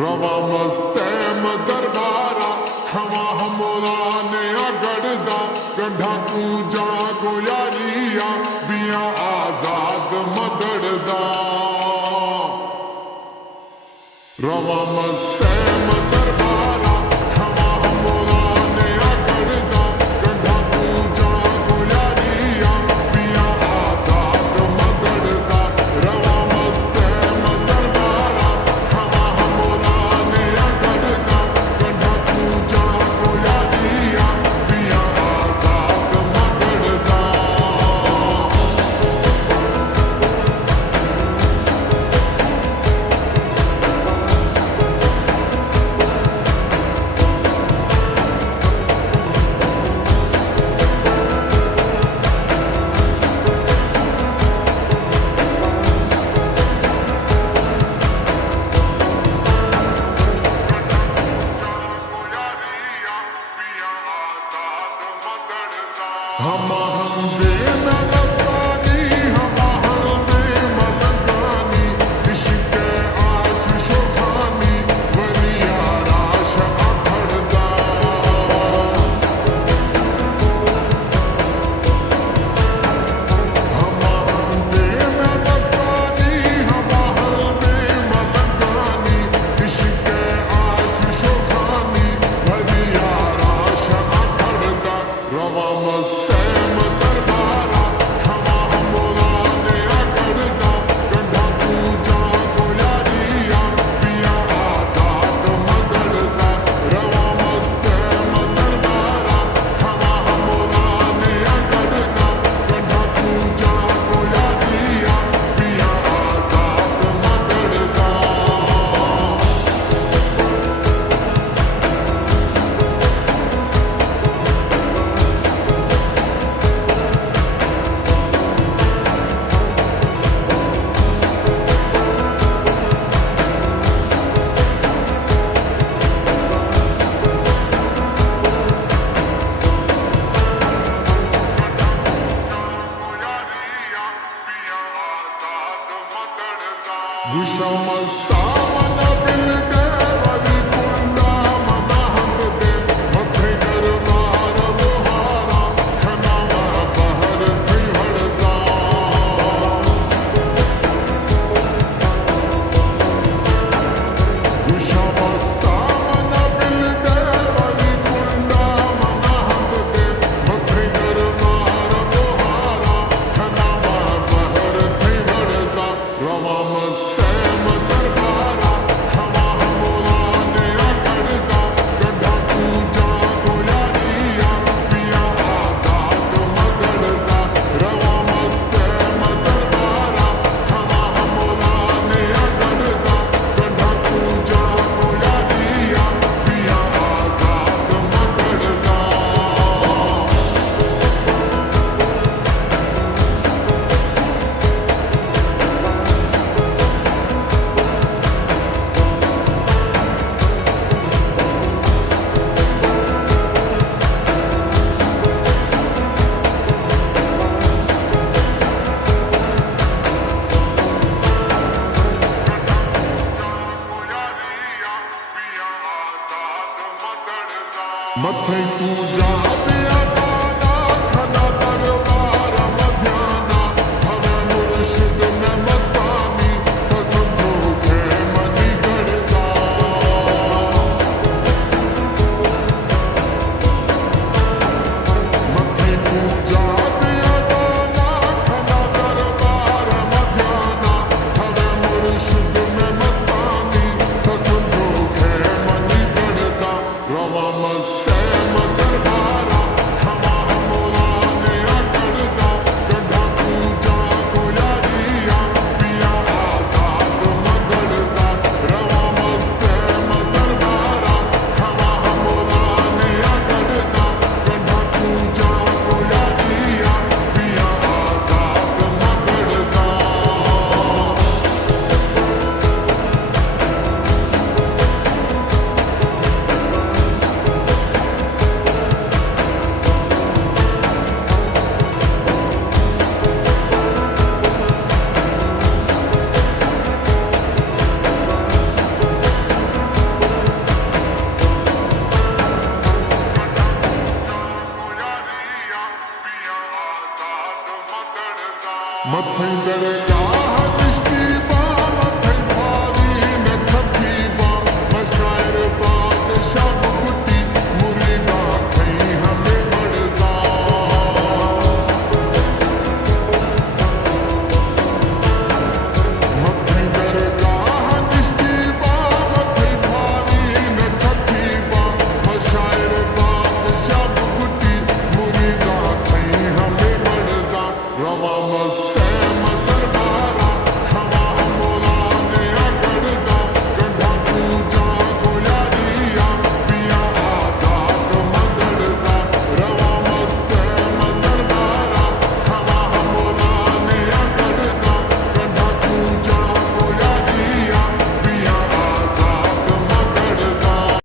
रवा मस्ते दरबारा खवा हमोला ने अगड़दा गंढा कूजा को यारिया बिया आजाद मदड़दा रवा मस्ते दरबारा खवा हमोला ने अगड़दा गंढा कूजा को यारिया बिया आजाद मदड़दा रवा मस्ते दरबारा खवा हमोला ने अगड़दा गंढा कूजा को यारिया बिया आजाद मदड़दा हम दे नगस्तानी हम दे मलंगानी इश्क़े आश शोखानी वरिया राश अखड़दा हम दे नगस्तानी हम दे मलंगानी इश्क़े आश शोखानी वरिया राश अखड़दा रवा मस्ते दरबारा खवा हमोला ने अगड़दा गंढा कूजा को यारिया बिया आजाद मदड़दा रवा मस्ते दरबारा खवा हमोला ने अगड़दा गंढा कूजा को यारिया बिया आजाद मदड़दा विषमस्तावन बिलदे वली कुंडा मना हमदे मथे दरबार बुहारा खनावा बहर थी हड़दा विषमस्तावन बिलदे वली कुंडा मना हमदे मथे दरबार बुहारा खनावा बहर थी हड़दा रवा मस्ते दरबारा खवा हमोला ने अगड़दा गंढा कूजा को यारिया बिया आजाद मदड़दा रवा मस्ते दरबारा खवा हमोला ने अगड़दा गंढा कूजा को यारिया बिया आजाद मदड़दा मथे कूजा बिया दादा खना दरबार मध्याना हवे मुर्शिद में मस्तानी तो समझो के मनी गड़दा मथे कूजा बिया दादा खना दरबार मध्याना हवे मुर्शिद में मस्तानी तो समझो के मनी गड़दा रवा मस्ते दरबारा मथे दरगाह चिश्ती